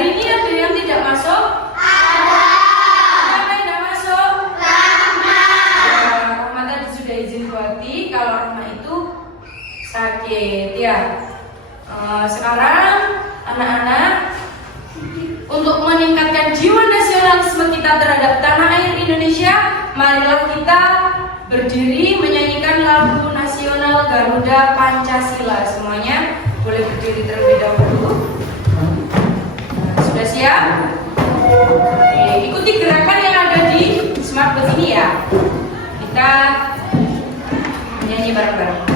Hari ini ada yang tidak masuk? Ada. Siapa yang tidak masuk? Rahma. Ya, Rahma tadi sudah izin Buati kalau Rahma itu sakit ya. Sekarang anak-anak, untuk meningkatkan jiwa nasionalisme kita terhadap tanah air Indonesia, marilah kita berdiri menyanyikan lagu nasional Garuda Pancasila. Semuanya boleh berdiri terlebih dahulu. Sudah siap? Oke, ikuti gerakan yang ada di smartboard ini ya. Kita menyanyi bareng-bareng.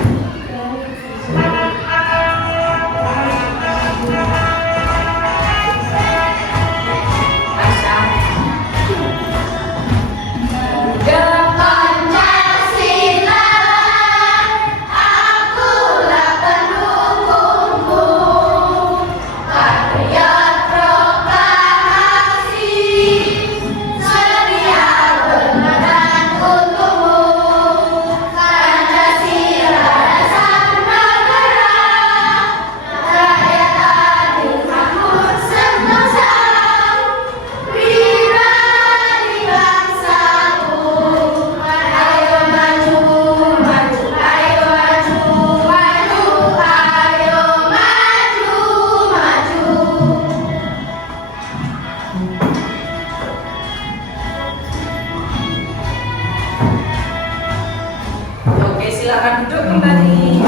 Silakan duduk kembali.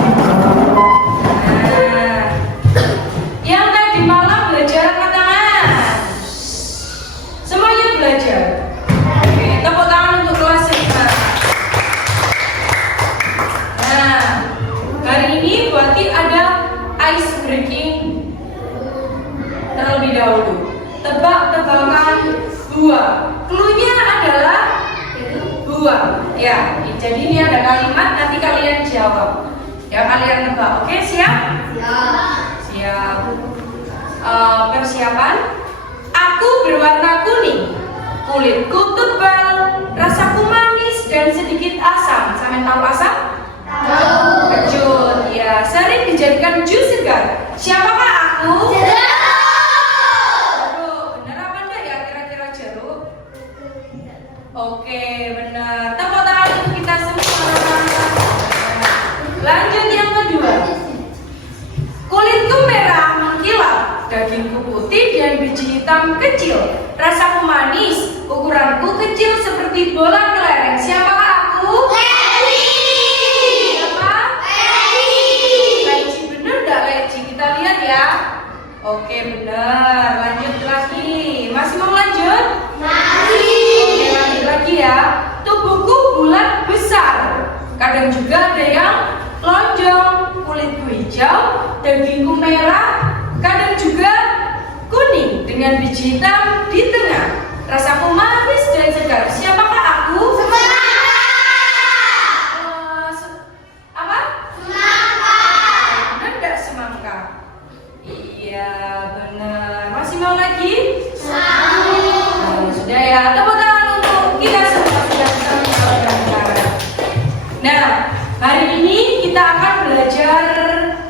Nah, yang tadi malam belajar angkat tangan. Semuanya belajar. Oke, tepuk tangan untuk kelas 5. Nah, hari ini Buati ada ice breaking terlebih dahulu. Tebak-tebakan buah. Cluenya adalah buah. Ya, jadi ini ada kalimat, nanti kalian jawab. Ya, kalian tebak. Oke, siap? Siap. Persiapan. Aku berwarna kuning, kulitku tebal, rasaku manis dan sedikit asam. Sampai tahu asam? Tahu. Kecut. Ya, sering dijadikan jus segar. Siapakah aku? Jeruk. Benar apa enggak ya kira-kira jeruk? Oke, benar. Tepuk tangan untuk kita semua. Lanjut yang kedua. Kulitku merah mengkilap, dagingku putih dan biji hitam kecil. Rasaku manis, ukuranku kecil seperti bola kelereng. Siapakah aku? Siapa? Leci. Benar enggak Leci? Kita lihat ya. Oke, benar. Lanjut lagi. Masih mau lanjut? Oke, lanjut lagi ya. Tubuhku bulat besar, kadang juga ada yang lonjong. Kulitku hijau, dagingku merah, kadang juga kuning dengan biji hitam di tengah. Rasaku manis dan segar. Siapakah aku? Apa? Benar enggak semangka? Iya, benar. Masih mau lagi? Sudah ya. Tepuk tangan untuk kita semua sudah bisa menjawab. Nah, hari ini kita akan belajar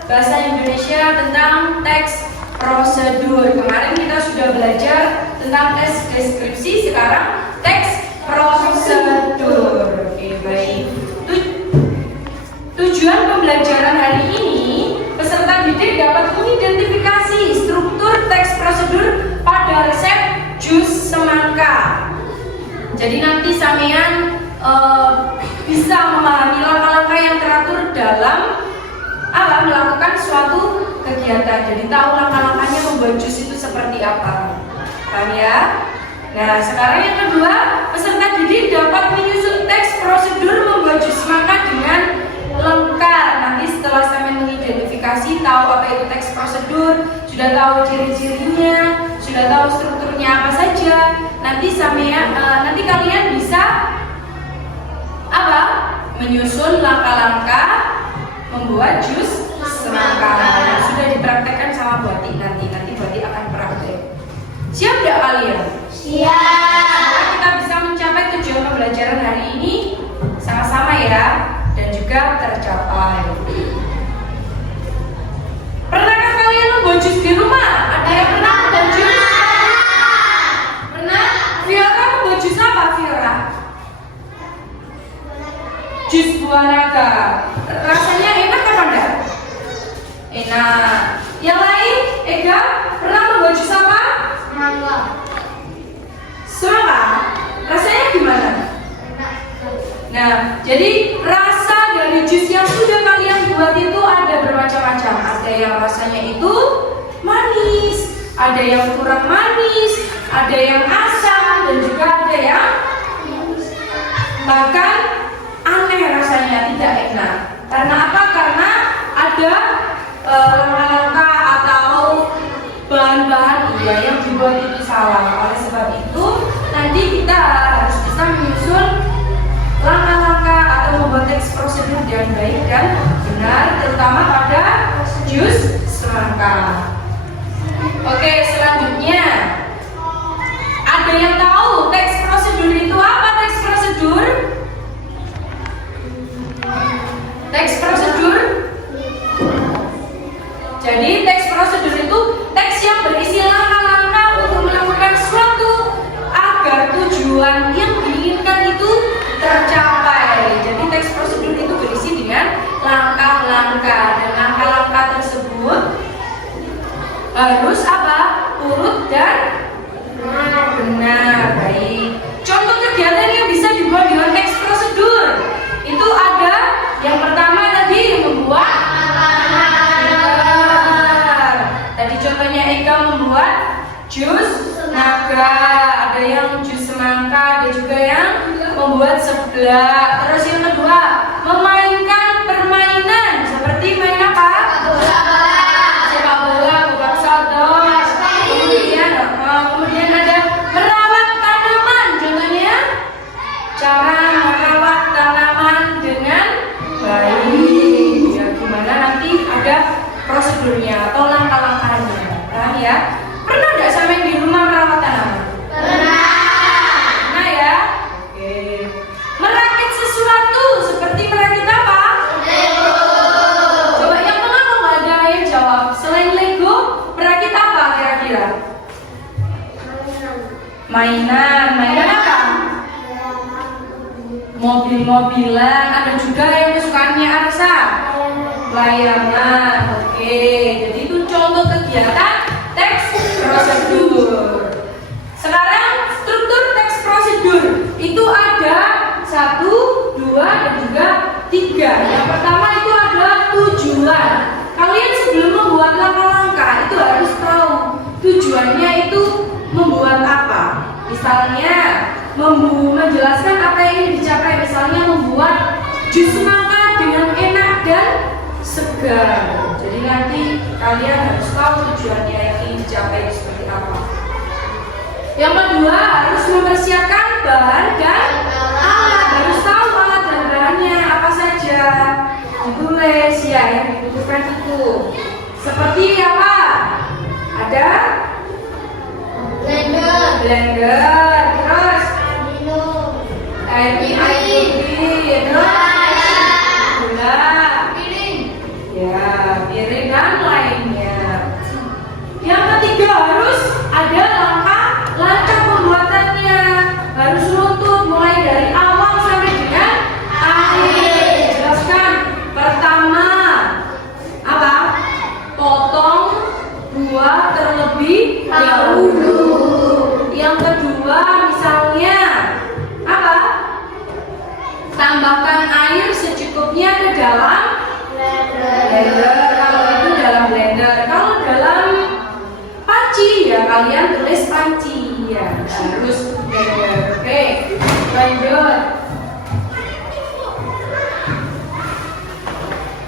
bahasa Indonesia tentang teks prosedur. Kemarin kita sudah belajar tentang teks deskripsi, sekarang teks prosedur. Oke, baik. Tujuan pembelajaran hari ini, peserta didik dapat mengidentifikasi struktur teks prosedur pada resep jus semangka. Jadi nanti sampean bisa memahami langkah-langkah yang teratur dalam melakukan suatu kegiatan. Jadi tahu langkah-langkahnya membuat jus itu seperti apa. Paham ya? Nah, sekarang yang kedua, peserta didik dapat menyusun teks prosedur membuat jus semangka dengan lengkap. Nanti setelah sampean mengidentifikasi, tahu apa itu teks prosedur, sudah tahu ciri-cirinya, sudah tahu strukturnya apa saja. Nanti kalian bisa menyusun langkah-langkah membuat jus semangka yang sudah dipraktekkan sama Buati. Nanti Buati akan praktek. Siap tidak kalian? Siap. Kita bisa mencapai tujuan pembelajaran hari ini sama-sama ya, dan juga tercapai. Pernahkah kalian membuat jus di rumah? Ada yang pernah membuat jus? Rasanya enak apa enggak? Enak. Yang lain, Ega pernah membuat jus apa? Mangga. Semangka. Rasanya gimana? Nah, jadi rasa dari jus yang sudah kalian buat itu ada bermacam-macam. Ada yang rasanya itu manis, ada yang kurang manis, ada yang asam, dan juga ada yang bahkan aneh rasanya, tidak enak. Karena apa? Karena ada langkah atau bahan-bahan yang dibuat itu salah. Oleh sebab itu, nanti kita harus bisa menyusun langkah-langkah atau membuat teks prosedur yang baik dan benar, terutama pada jus semangka. Oke, selanjutnya ada yang tahu teks prosedur itu apa? Teks prosedur? Teks prosedur. Jadi teks prosedur itu teks yang berisi langkah-langkah untuk melakukan sesuatu agar tujuan yang diinginkan itu tercapai. Jadi teks prosedur itu berisi dengan langkah-langkah, dan langkah-langkah tersebut harus apa? Urut dan benar. Baik. Contoh kegiatan yang bisa dibuat dengan teks prosedur itu ada yang pertama tadi membuat. Tadi contohnya Eka membuat jus naga, ada yang jus semangka, ada juga yang membuat seblak. Terus yang kedua, memainkan permainan seperti main apa? Sepak bola, buka sodok. Kemudian ada merawat tanaman. Contohnya cara merawat tanaman dengan baik. Ya, gimana nanti ada prosedurnya atau langkah-langkahnya. Nah, ya. Pernah nggak sampai di rumah merawat tanaman? Pernah ya? Oke. Merakit sesuatu seperti merakit apa? Lego. Coba yang tengah mau nggak ada yang jawab. Selain Lego, merakit apa kira-kira? Mainan apa? Mobil-mobilan. Ada juga yang kesukaannya Arsa. Layangan. Oke, jadi itu contoh kegiatan teks prosedur. Sekarang struktur teks prosedur itu ada 1, 2, dan juga 3. Yang pertama itu adalah tujuan. Kalian sebelum membuat langkah-langkah itu harus tahu tujuannya itu membuat apa. Misalnya menjelaskan apa yang ingin dicapai. Misalnya membuat jus semangka dengan enak dan segar. Jadi nanti kalian harus tahu tujuannya yang ingin dicapai seperti apa. Yang kedua, harus mempersiapkan bahan dan alat. Harus tahu alat dan bahannya apa saja. Ditulis ya yang dibutuhkan itu. Seperti apa? Ada blender, terus air putih, terus gula, ya, piring dan lainnya. Yang ketiga, harus ada langkah pembuatannya. Harus runtut mulai dari awal sampai dengan akhir. Jelaskan. Pertama, apa? Potong buah terlebih dahulu. Yang kedua, misalnya apa? Tambahkan air secukupnya ke dalam blender. Kalau itu dalam blender. Kalau dalam panci ya kalian tulis panci ya. Harus blender. Oke, lanjut.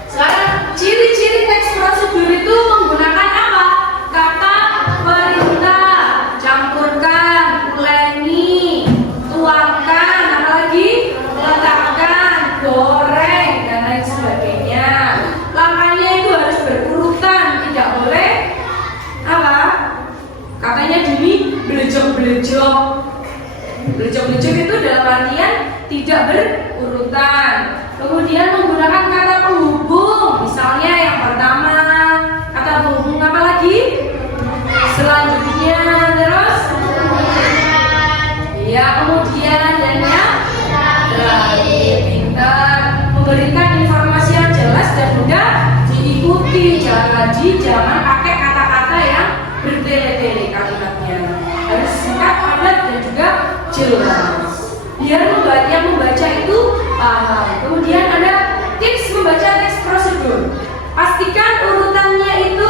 Sekarang ciri-ciri teks prosedur itu menggunakan apa? Kata perintah, campurkan, uleni, tuangkan, apalagi letakkan, goreng, dan lain sebagainya. Langkahnya itu harus berurutan, tidak boleh apa? Katanya gini, belejok-belejok. Belejok-belejok itu dalam artian tidak berurutan. Kemudian menggunakan kata penghubung. Misalnya yang pertama, kata penghubung apa lagi? Selanjutnya, terus ya, kemudian dan yang terakhir. Pintar memberikan jelas. Biar yang membaca itu paham. Kemudian ada tips membaca teks prosedur. Pastikan urutannya itu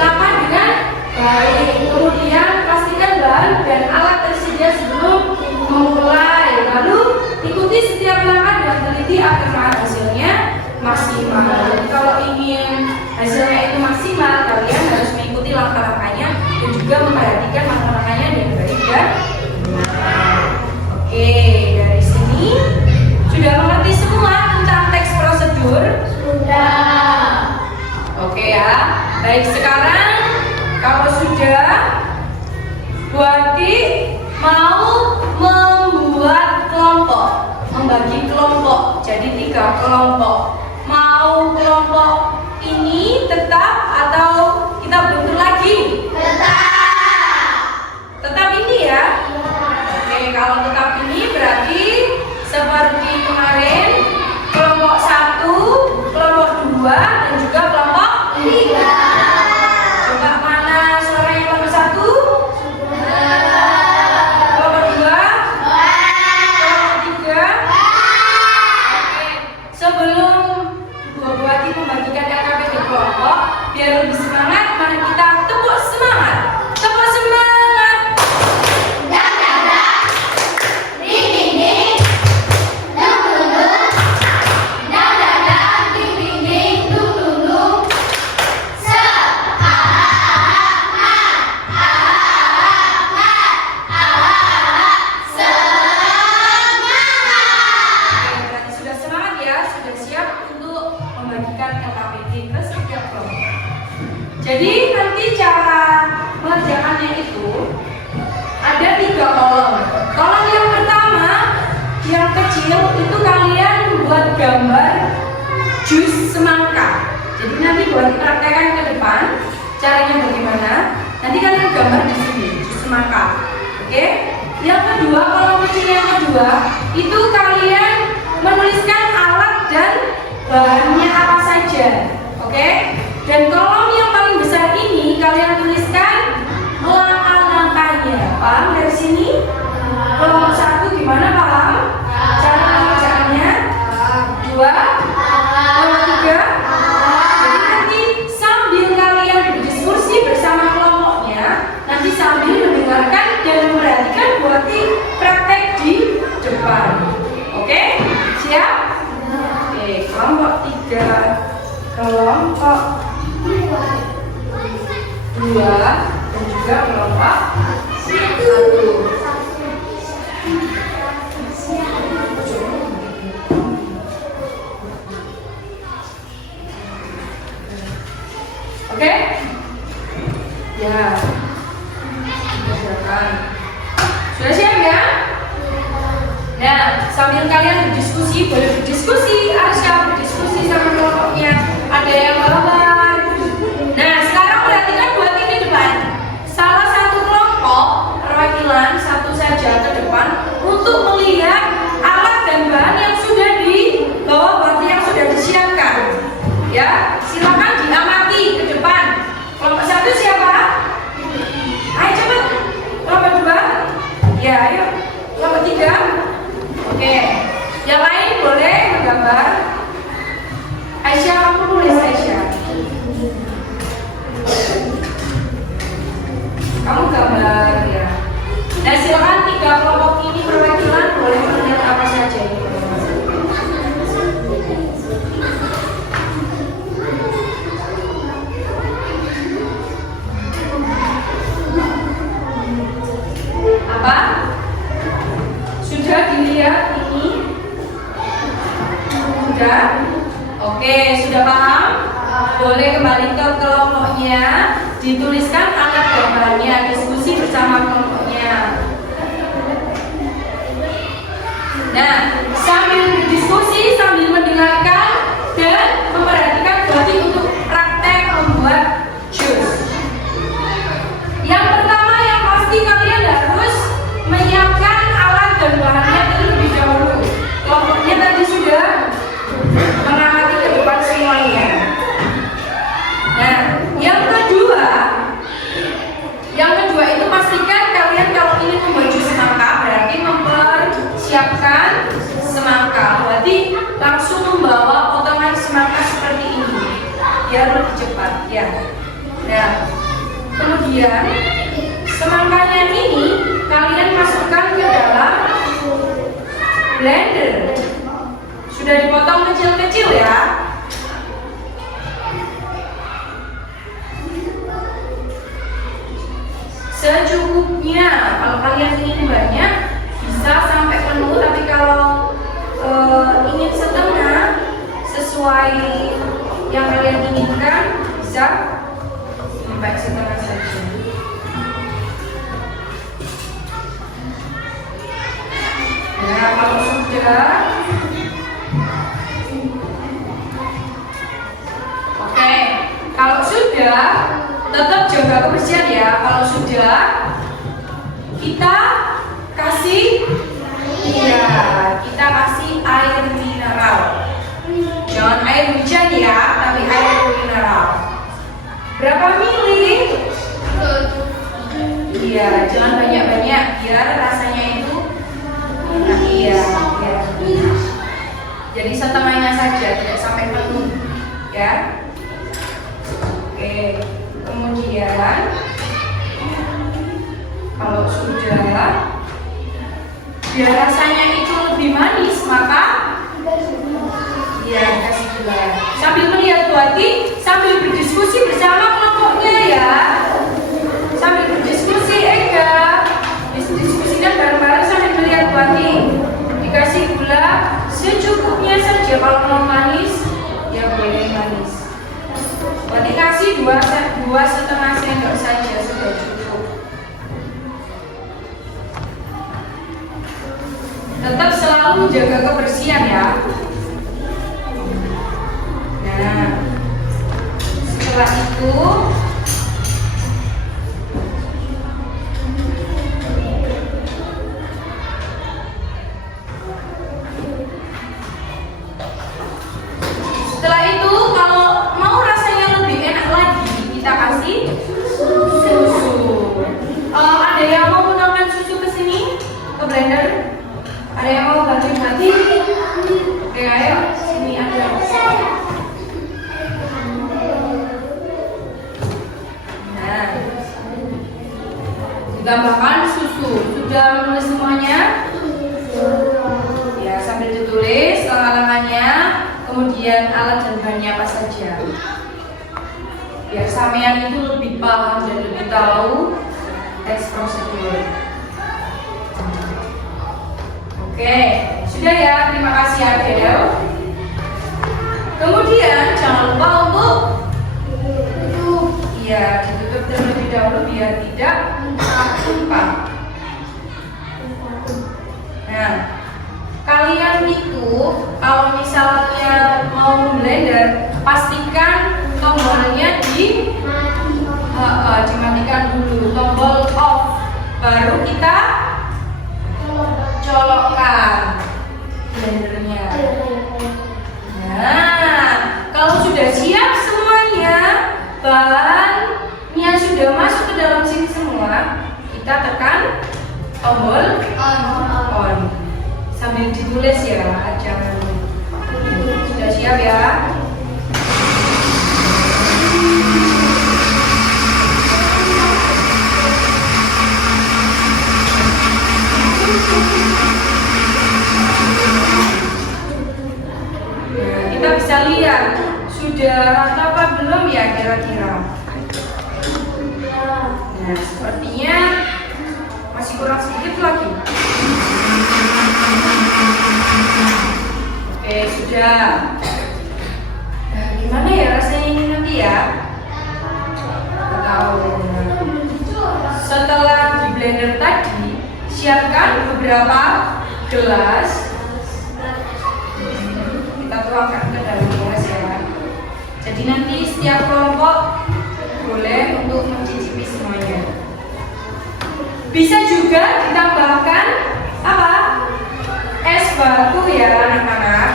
lengkap dengan baik. Kemudian pastikan bahan dan alat tersedia sebelum memulai. Lalu ikuti setiap langkah dengan teliti agar hasilnya maksimal. Jadi kalau ingin hasilnya itu maksimal, kalian harus mengikuti langkah-langkahnya dan juga memperhatikan langkah-langkahnya dengan baik dan benar. Oke, dari sini sudah mengerti semua tentang teks prosedur? Sudah. Oke ya. Baik, sekarang kalau sudah, Bu Ati mau membuat kelompok, membagi kelompok jadi 3 kelompok. Mau kelompok ini tetap atau kita bentuk lagi? Tetap ini ya. Oke, kalau tetap ini berarti seperti kemarin kelompok 1, kelompok 2 dan juga kelompok 3. Coba mana suara yang kelompok 1? Kelompok 2? Kelompok 3? Oke, sebelum Bu Ati membagikan LKP ke kelompok, biar lebih semangat, mari kita tepuk semangat. Tepuk semangat. Dang dang dang, ding ding ding, dung dung dung, dang dang dang, ding ding ding, dung dung dung. Se ha ha ha ha ha ha semangat. Oke, berarti sudah semangat ya, sudah siap untuk membagikan LKPD ke setiap kelompok. Jadi nanti cara mengerjakannya itu ada 3 kolom. Kolom yang pertama, yang kecil itu kalian buat gambar jus semangka. Jadi nanti buat praktekkan ke depan caranya bagaimana. Nanti kalian gambar di sini jus semangka. Oke? Yang kedua, kolom kecil yang kedua itu kalian menuliskan alat dan bahannya apa saja. Oke? Dan kolom yang paling besar ini kalian tuliskan langkah-langkahnya. Paham dari sini? Kelompok 1 gimana, paham? Cara pengerjaannya? 2, kelompok 3. Jadi nanti sambil kalian berdiskusi bersama kelompoknya, nanti sambil mendengarkan dan memperhatikan buat praktek di depan. Oke? Siap? Oke, kelompok 3, kelompok 2 dan juga kelompok 1. Oke? Ya. Kerjakan. Sudah siap ya? Nah, sambil kalian berdiskusi, boleh berdiskusi, harusnya berdiskusi sama kelompoknya. Ada yang melebar. Nah, sekarang perhatikan buat ini depan. Salah satu kelompok perwakilan satu saja ke depan untuk melihat alat dan bahan yang sudah dibawa, berarti yang sudah disiapkan. Ya, silakan diamati ke depan. Kelompok 1 siapa? Ayo cepat. Kelompok 2? Ya, ayo. Kelompok 3? Oke. Yang lain boleh menggambar. Aisyah, kamu tulis Aisyah. Kamu gambar ya. Nah, silakan 3 kelompok ini perwakilan boleh melihat apa saja ini. Apa? Sudah dilihat ini? Sudah? Oke, sudah paham? Boleh kembali ke kelompoknya, dituliskan alat gambarnya, diskusi bersama kelompoknya. Nah, sambil diskusi, sambil mendengarkan dan memperhatikan berarti untuk praktek membuat jus. Yang pertama yang pasti kalian harus menyiapkan alat dan bahannya terlebih dahulu. Kelompoknya tadi sudah mengamati ke depan semuanya. Nah, yang kedua itu pastikan kalian kalau ingin Ya. Nah, kemudian semangkanya ini kalian masukkan ke dalam blender. Sudah dipotong kecil-kecil ya. Secukupnya. Kalau kalian ingin banyak bisa sampai penuh, tapi kalau ingin setengah sesuai yang kalian inginkan bisa sampai setengah saja. Nah, kalau sudah, oke, kalau sudah tetap jaga kebersihan ya. Kalau sudah kita kasih air mineral. Jangan air hujan ya, tapi air mineral. Berapa mili? Iya, jangan banyak-banyak biar rasanya itu enak. Iya. Jadi setengahnya saja, tidak sampai penuh ya. Oke, kemudian kalau sudah, biar rasanya itu lebih manis, maka ya kasih gula. Sambil melihat Bu Ati, sambil berdiskusi bersama kelompoknya ya. Sambil berdiskusi, diskusikan bareng-bareng sambil melihat Bu Ati. Dikasih gula secukupnya saja. Kalau mau manis, ya boleh manis. Bu Ati kasih 2,5 sendok saja sudah cukup. Tetap selalu menjaga kebersihan ya. Nah, setelah itu kalau mau rasanya lebih enak lagi, kita kasih susu. Ada yang mau menuangkan susu ke sini, ke blender? Ada yang mau bantu-bantu? Oke, ayo sini ada. Nah, ditambahkan susu. Sudah menulis semuanya? Ya, sambil ditulis langkah-langkahnya, kemudian alat dan bahannya apa saja. Biar sampean itu lebih paham dan lebih tahu teks prosedur. Oke, sudah ya, terima kasih Adel. Kemudian jangan lupa untuk ditutup terlebih dahulu biar tidak tumpah. Nah, kalian itu kalau misalnya mau blender, pastikan tombolnya dimatikan dulu, tombol off, baru kita colokkan blendernya. Nah, kalau sudah siap semuanya, bahannya sudah masuk ke dalam sini semua, kita tekan tombol on. Sambil ditulis ya, jangan. Sudah siap ya? Nah, kita bisa lihat sudah rata apa belum ya kira-kira. Nah, sepertinya masih kurang sedikit lagi. Oke, sudah. Nah, gimana ya rasanya ini nanti ya? Nggak tahu. Setelah di blender tadi, siapkan beberapa gelas. Kita tuangkan ke dalam gelas ya. Jadi nanti setiap kelompok boleh untuk mencicipi semuanya. Bisa juga ditambahkan apa? Es batu ya anak-anak.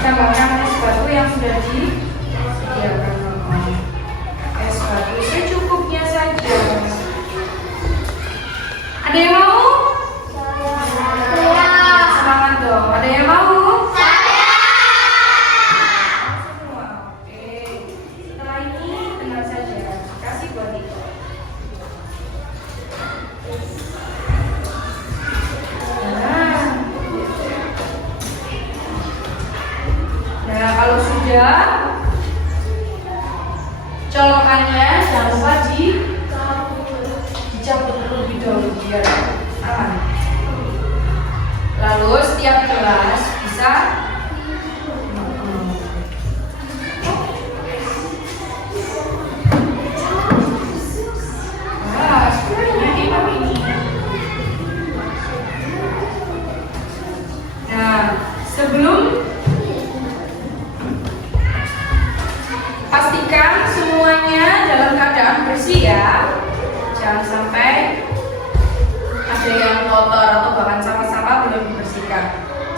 Tambahkan es batu yang sudah disediakan. Es batu secukupnya saja. Ada yang mau? Semangat dong. Ada yang mau? Oke. Setelah ini tinggal saya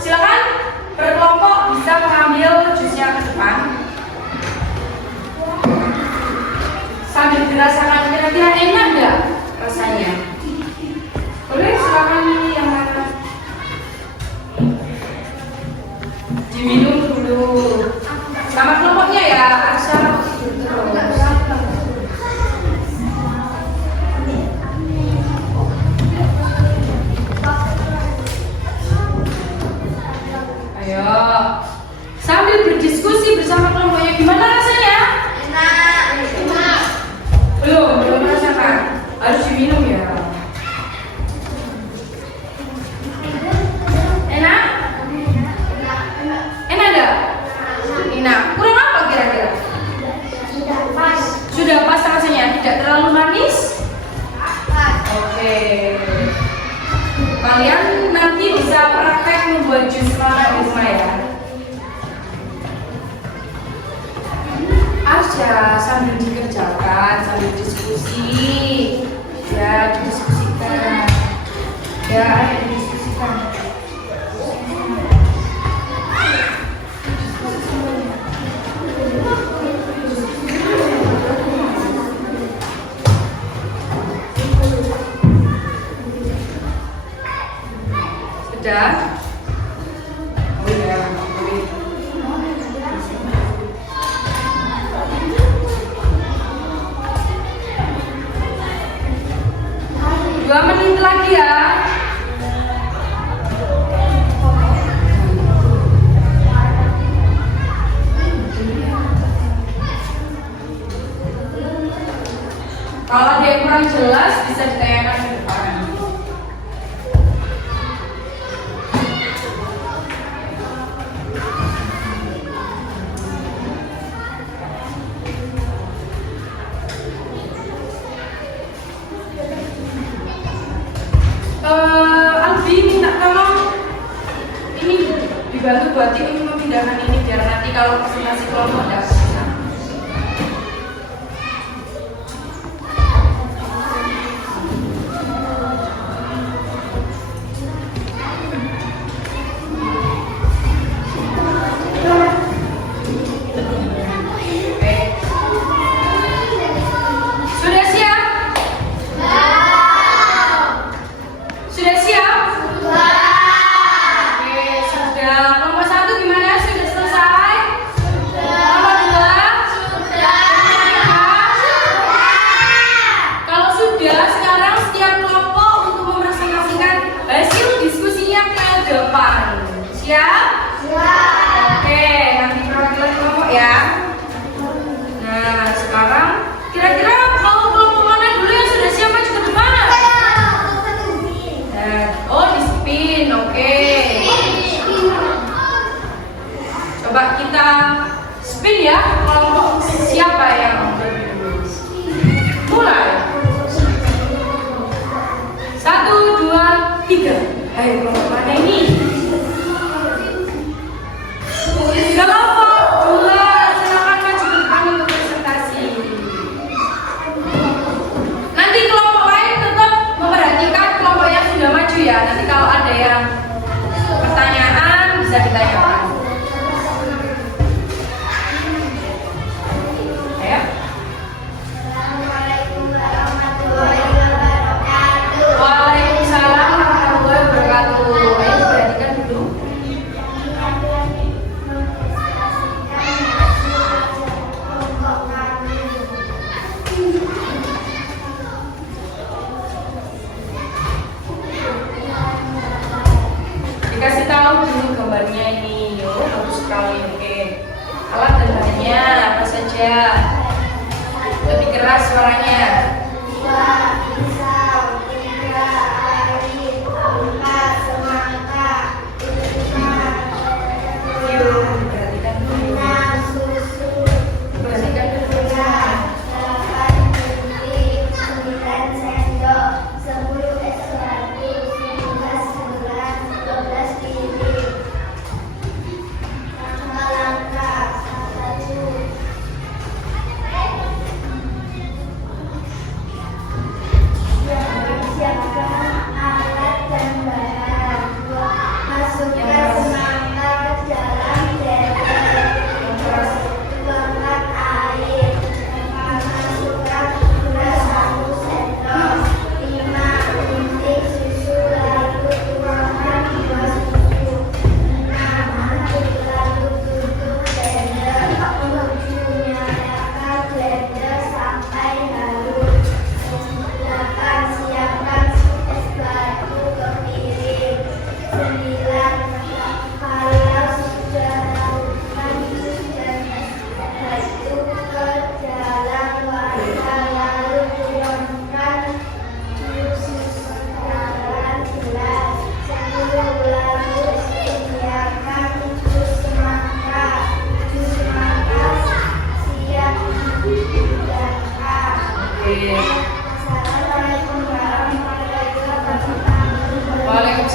silakan berkelompok bisa mengambil jusnya ke depan. Sambil dirasakan kira-kira enak nggak rasanya? Boleh silakan yang mana? Diminum dulu. Sama kelompoknya ya, Arsha. Ayo, sambil berdiskusi bersama kelompoknya, gimana rasanya? Enak. Belum merasakan. Harus diminum ya. Enak? Enak enggak? Enak. Kurang apa kira-kira? Sudah pas rasanya, tidak terlalu manis? Oke. Kalian nanti bisa praktek membuat jus semangka di rumah ya. Aja sambil dikerjakan, sambil diskusi. Ya, didiskusikan. Ya, ayo didiskusikan. Sudah? Oh ya, oke. 2 menit lagi ya. Kalau ada yang kurang jelas bisa ditanyakan ke depan. Albi minta tolong ini dibantu buat untuk memindahkan ini biar nanti kalau presentasi kelompok ada bisa. Sudah siap? Sudah siap? Oke, sudah. Kelompok 1 gimana? Sudah selesai? Kelompok 2? Kalau sudah, sekarang setiap kelompok untuk mempresentasikan hasil diskusinya ke depan. Siap? Oke, nanti perwakilan kelompok ya. Nah, sekarang kira-kira kalau kelompok mana dulu yang sudah siap maju ke depan? Oh, di spin, oke. Coba kita spin ya, kelompok siapa yang lebih dulu? Mulai. 1, 2, 3. Ayo, kelompok mana ini? Kelompok 2, silakan maju ke depan untuk presentasi. Nanti kelompok lain tetap memperhatikan kelompok yang sudah maju ya. Nanti kalau ada yang pertanyaan bisa ditanyakan. Ya. Waalaikumsalam warahmatullahi wabarakatuh.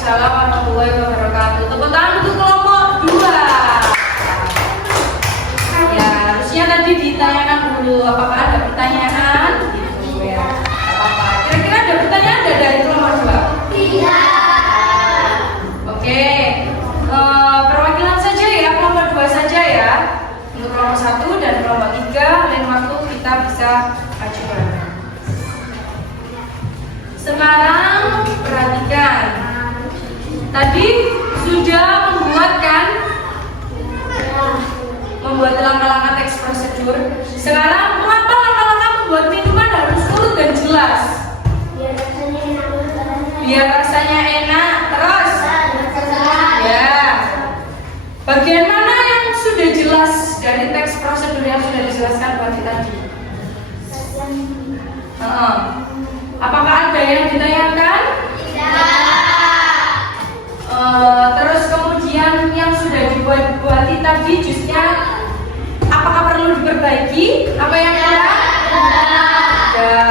Waalaikumsalam warahmatullahi wabarakatuh. Tepuk tangan untuk kelompok 2. Ya, harusnya tadi ditanyakan dulu apakah ada pertanyaan gitu ya. Apa? Kira-kira ada pertanyaan dari kelompok 2? Tidak. Oke. Perwakilan saja ya, kelompok 2 saja ya. Untuk kelompok 1 dan kelompok 3 lain waktu kita bisa ajukan. Sekarang perhatikan. Tadi sudah membuat langkah-langkah teks prosedur. Sekarang kenapa langkah-langkah membuat minuman harus urut dan jelas? Biar rasanya enak. Terus ya. Bagian mana yang sudah jelas dari teks prosedur yang sudah dijelaskan tadi? Apakah ada yang ditanyakan? Terus kemudian yang sudah dibuat tadi jusnya apakah perlu diperbaiki? Apa yang kurang? Ya.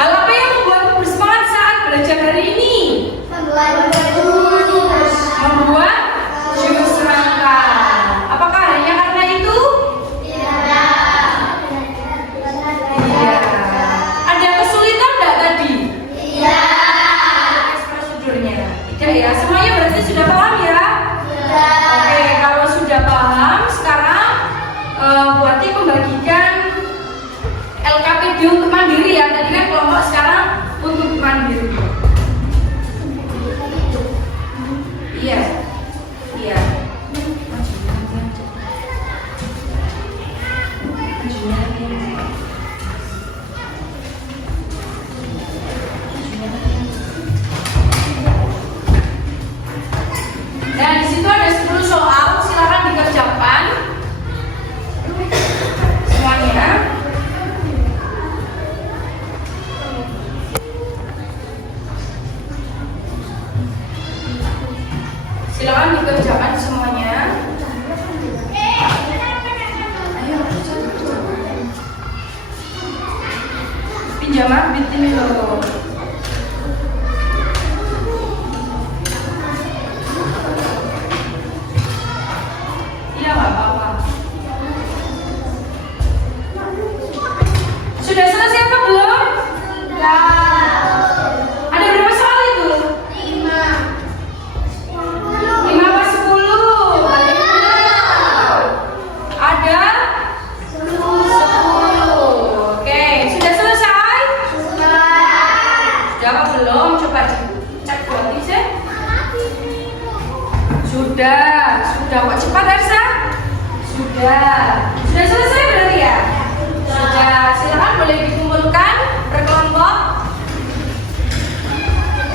Hal apa yang membuatmu bersemangat saat belajar hari ini? Membuat jus semangka. Apakah hanya karena itu? Iya. Ada kesulitan enggak tadi? Prosedurnya. Tidak ya. Semuanya berarti sudah paham ya? Oke, kalau sudah paham, sekarang Buati membagikan LKPD untuk mandiri ya. Tadi kan kelompok, sekarang untuk mandiri. Iya. Iya. Nah, di situ ada 10 soal, silakan dikerjakan semuanya. Silakan dikerjakan semuanya. Ayo, pinjaman bitin lo. Iya, nggak apa-apa. Sudah selesai apa belum? Ada berapa soal itu? 5 apa 10? Ada 10. Oke, sudah selesai? Sudah apa belum? Coba cek buat sih. Sudah kok cepat Ersa? Sudah selesai berarti ya? Sudah, silakan boleh dikumpulkan berkelompok.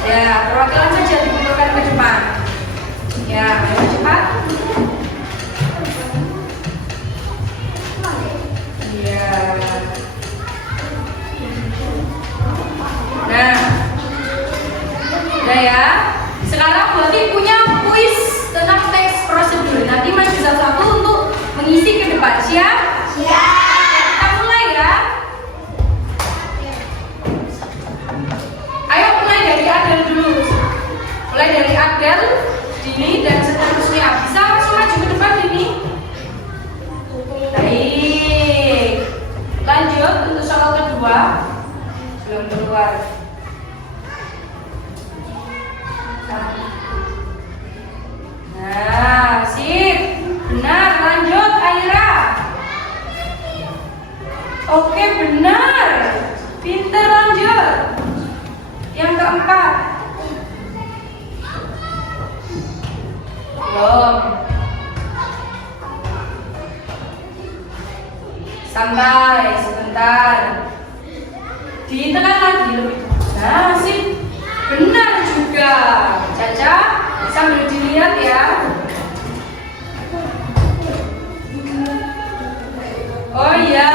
Ya, perwakilan saja dikumpulkan ke depan. Ya, ayo cepat. Iya. Nah, udah ya. Sekarang Buati punya kuis tentang teks prosedur. Nanti maju satu-satu untuk mengisi ke depan. Siap? Kita mulai ya. Ayo mulai dari Adel dulu. Mulai dari Adel, Dini dan seterusnya. Bisa langsung maju ke depan Dini? Baik. Lanjut untuk soal kedua. Belum keluar. Nah, sip. Benar, lanjut Aira. Oke, benar. Pinter, lanjut. Yang keempat. Belum. Santai, sebentar. Ditekan lagi lebih. Nah, sip. Benar juga. Caca, sambil dilihat ya. Oh iya,